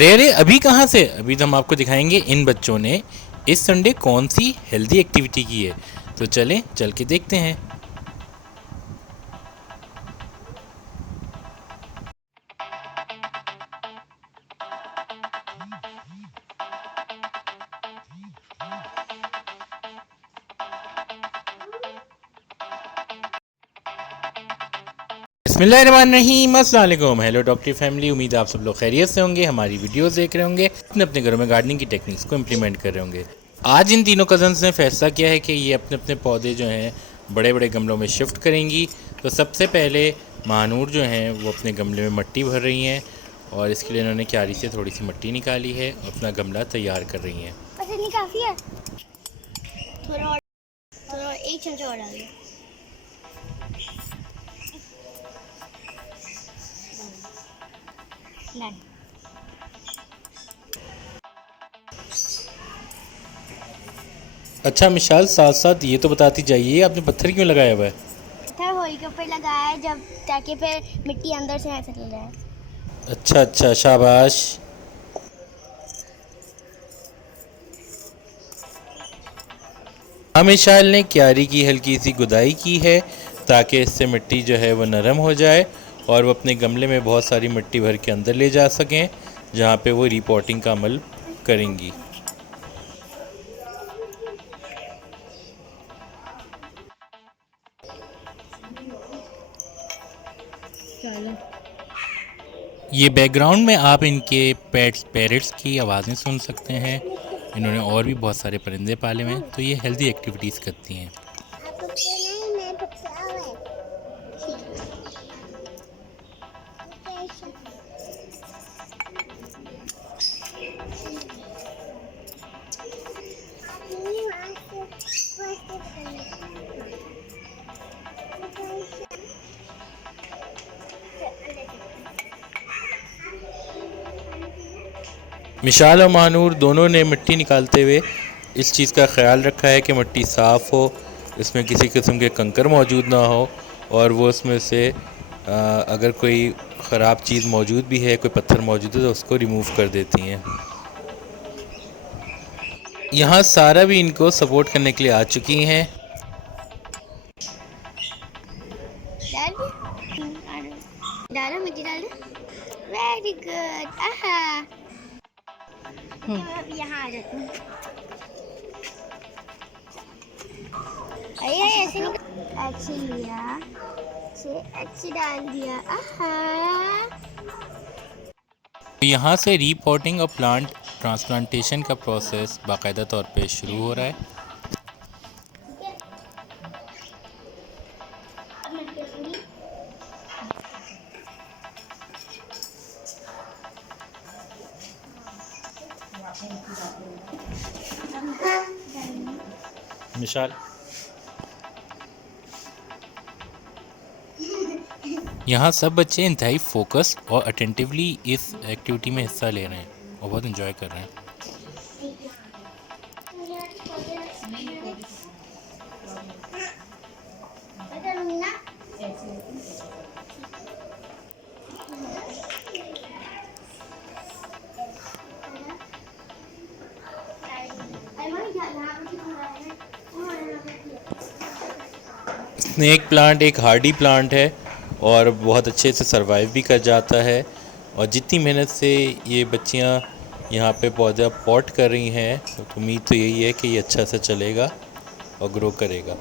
अरे अरे, अभी कहाँ से? अभी तो हम आपको दिखाएंगे इन बच्चों ने इस संडे कौन सी हेल्दी एक्टिविटी की है। तो चलें, चल के देखते हैं। बिस्मिल्लाहिर्रहमानिर्रहीम, अस्सलाम वालेकुम। हेलो डॉक्टर फैमिली, उम्मीद है आप सब लोग खैरियत से होंगे, हमारी वीडियोस देख रहे होंगे, अपने अपने घरों में गार्डनिंग की टेक्निक्स को इम्प्लीमेंट कर रहे होंगे। आज इन तीनों कज़न्स ने फैसला किया है कि ये अपने अपने पौधे जो हैं बड़े बड़े गमलों में शिफ्ट करेंगी। तो सबसे पहले महानूर जो हैं वो अपने गमले में मिट्टी भर रही हैं और इसके लिए इन्होंने क्यारी से थोड़ी सी मिट्टी निकाली है और अपना गमला तैयार कर रही हैं। बस इतनी काफ़ी है। थोड़ा एक चमचा और डाल दो। अच्छा मिशाल, साथ साथ ये तो बताती जाइए आपने पत्थर क्यों लगाया हुआ है? पत्थर होल के ऊपर लगाया है जब ताकि फिर मिट्टी अंदर से ना चली जाए। अच्छा अच्छा, शाबाश। मिशाल ने क्यारी की हल्की सी गुदाई की है ताकि इससे मिट्टी जो है वो नरम हो जाए और वो अपने गमले में बहुत सारी मिट्टी भर के अंदर ले जा सकें, जहाँ पे वो रिपोर्टिंग का अमल करेंगी। ये बैकग्राउंड में आप इनके पैरट्स की आवाज़ें सुन सकते हैं। इन्होंने और भी बहुत सारे परिंदे पाले हुए हैं, तो ये हेल्दी एक्टिविटीज़ करती हैं। मिशाल और महानूर दोनों ने मिट्टी निकालते हुए इस चीज़ का ख्याल रखा है कि मिट्टी साफ़ हो, इसमें किसी किस्म के कंकर मौजूद ना हो और वो उसमें से अगर कोई ख़राब चीज़ मौजूद भी है, कोई पत्थर मौजूद है, तो उसको रिमूव कर देती हैं। यहाँ सारा भी इनको सपोर्ट करने के लिए आ चुकी हैं। डालो मिट्टी डाल दो। Very good. आहा। यहाँ आ जाती हूँ। ऐसे नहीं, अच्छी लिया, अच्छी डाल दिया। आहा। यहाँ से रीपॉटिंग और प्लांट ट्रांसप्लांटेशन का प्रोसेस बाकायदा तौर पे शुरू हो रहा है। मिशाल, यहाँ सब बच्चे इंतहाई फोकस और अटेंटिवली इस एक्टिविटी में हिस्सा ले रहे हैं और बहुत इन्जॉय कर रहे हैं। स्नेक प्लांट एक हार्डी प्लांट है और बहुत अच्छे से सरवाइव भी कर जाता है और जितनी मेहनत से ये बच्चियाँ यहाँ पे पौधा पॉट कर रही हैं, तो उम्मीद तो यही है कि ये अच्छा से चलेगा और ग्रो करेगा।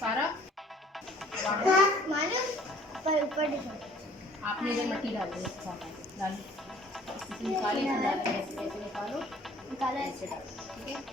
सारा पर ऊपर आपने इधर मिट्टी डाल दी, डाल निकाली, ऐसे निकालो, निकाला ऐसे डालो, ठीक है।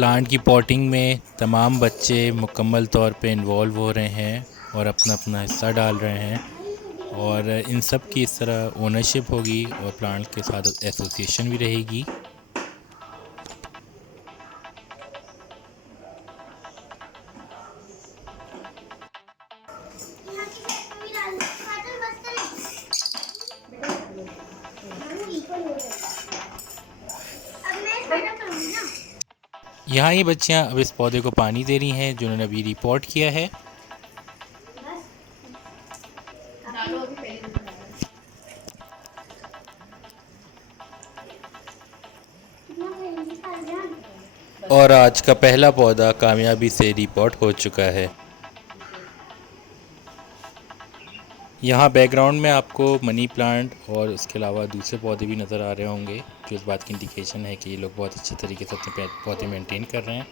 प्लांट की पॉटिंग में तमाम बच्चे मुकम्मल तौर पे इन्वॉल्व हो रहे हैं और अपना अपना हिस्सा डाल रहे हैं और इन सब की इस तरह ओनरशिप होगी और प्लांट के साथ एसोसिएशन भी रहेगी। यहाँ ये बच्चियाँ अब इस पौधे को पानी दे रही हैं जो उन्होंने अभी रिपोर्ट किया है। और आज का पहला पौधा कामयाबी से रिपोर्ट हो चुका है। यहाँ बैकग्राउंड में आपको मनी प्लांट और उसके अलावा दूसरे पौधे भी नज़र आ रहे होंगे जो इस बात की इंडिकेशन है कि ये लोग बहुत अच्छे तरीके से अपने पौधे मेंटेन कर रहे हैं।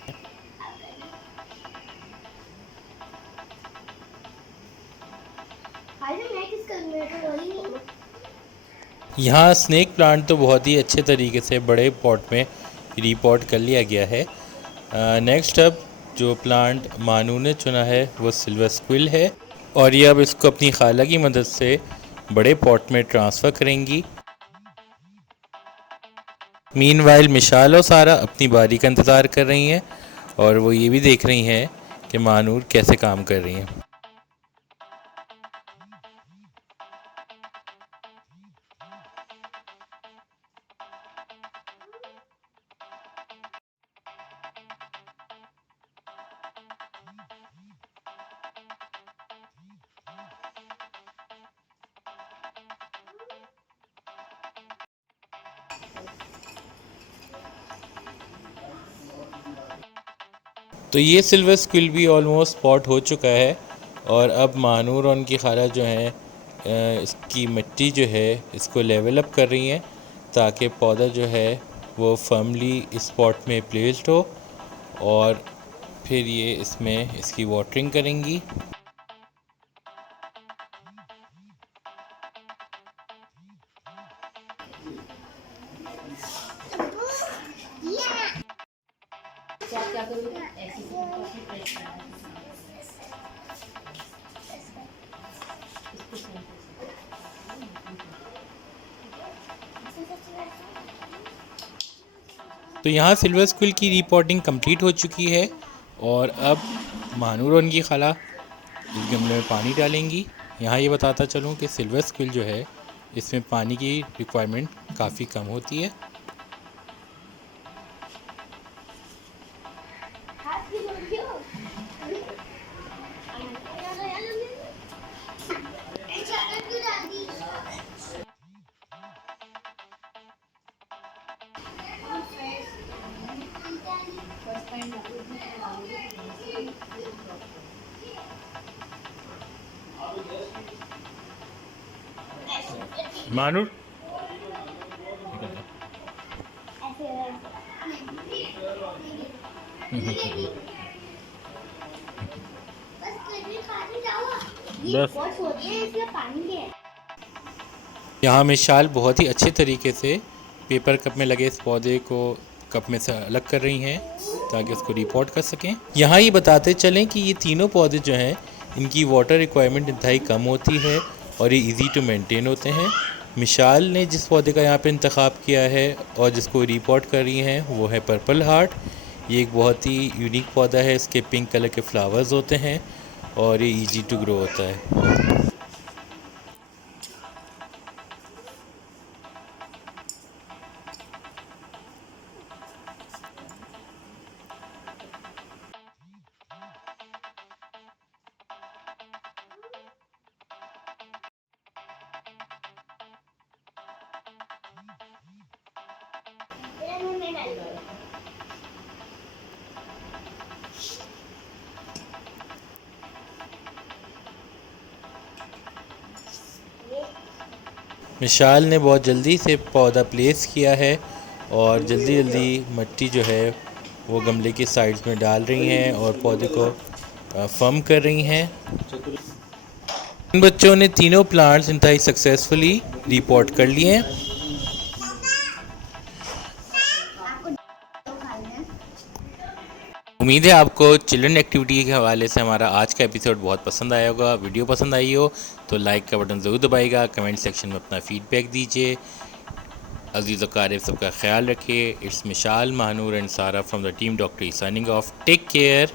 यहाँ स्नेक प्लांट तो बहुत ही अच्छे तरीके से बड़े पॉट में रिपोर्ट कर लिया गया है। नेक्स्ट अब जो प्लांट मानू ने चुना है वो सिल्वर स्क्विल है और ये अब इसको अपनी खाला की मदद से बड़े पॉट में ट्रांसफ़र करेंगी। मीनवाइल मिशाल और सारा अपनी बारी का इंतज़ार कर रही हैं और वो ये भी देख रही हैं कि मानूर कैसे काम कर रही हैं। तो ये सिल्वर स्क्विल भी ऑलमोस्ट स्पॉट हो चुका है और अब मानूर और उनकी खाला जो है इसकी मिट्टी जो है इसको लेवल अप कर रही हैं ताकि पौधा जो है वो फर्मली इस पॉट में प्लेस्ड हो और फिर ये इसमें इसकी वाटरिंग करेंगी। क्या करोगे ऐसे प्रेस करना है। तो यहाँ सिल्वर स्क्विल की रिपोर्टिंग कंप्लीट हो चुकी है और अब मानूर और उनकी खाला इस गमले में पानी डालेंगी। यहाँ ये बताता चलूँ कि सिल्वर स्क्विल जो है इसमें पानी की रिक्वायरमेंट काफ़ी कम होती है। मानूर यहाँ मिशाल बहुत ही अच्छे तरीके से पेपर कप में लगे इस पौधे को कप में से अलग कर रही हैं ताकि उसको रिपोर्ट कर सकें। यहाँ ये बताते चलें कि ये तीनों पौधे जो हैं इनकी वाटर रिक्वायरमेंट इंतहाई कम होती है और ये इजी टू मेंटेन होते हैं। मिशाल ने जिस पौधे का यहाँ पे इंतखाब किया है और जिसको रिपोर्ट कर रही हैं वो है पर्पल हार्ट। ये एक बहुत ही यूनिक पौधा है, इसके पिंक कलर के फ्लावर्स होते हैं और ये इजी टू ग्रो होता है। मिशाल ने बहुत जल्दी से पौधा प्लेस किया है और जल्दी जल्दी मिट्टी जो है वो गमले की साइड्स में डाल रही हैं और पौधे को फर्म कर रही हैं। इन बच्चों ने तीनों प्लांट्स इंतहाई सक्सेसफुली रिपोर्ट कर लिए हैं। उम्मीद है आपको चिल्ड्रन एक्टिविटी के हवाले से हमारा आज का एपिसोड बहुत पसंद आया होगा। वीडियो पसंद आई हो तो लाइक का बटन ज़रूर दबाइएगा, कमेंट सेक्शन में अपना फीडबैक दीजिए। अजीज़ अकारिब सबका ख्याल रखिए। It's Mishal, Mahanoor and Sara from the team doctor signing off. Take care.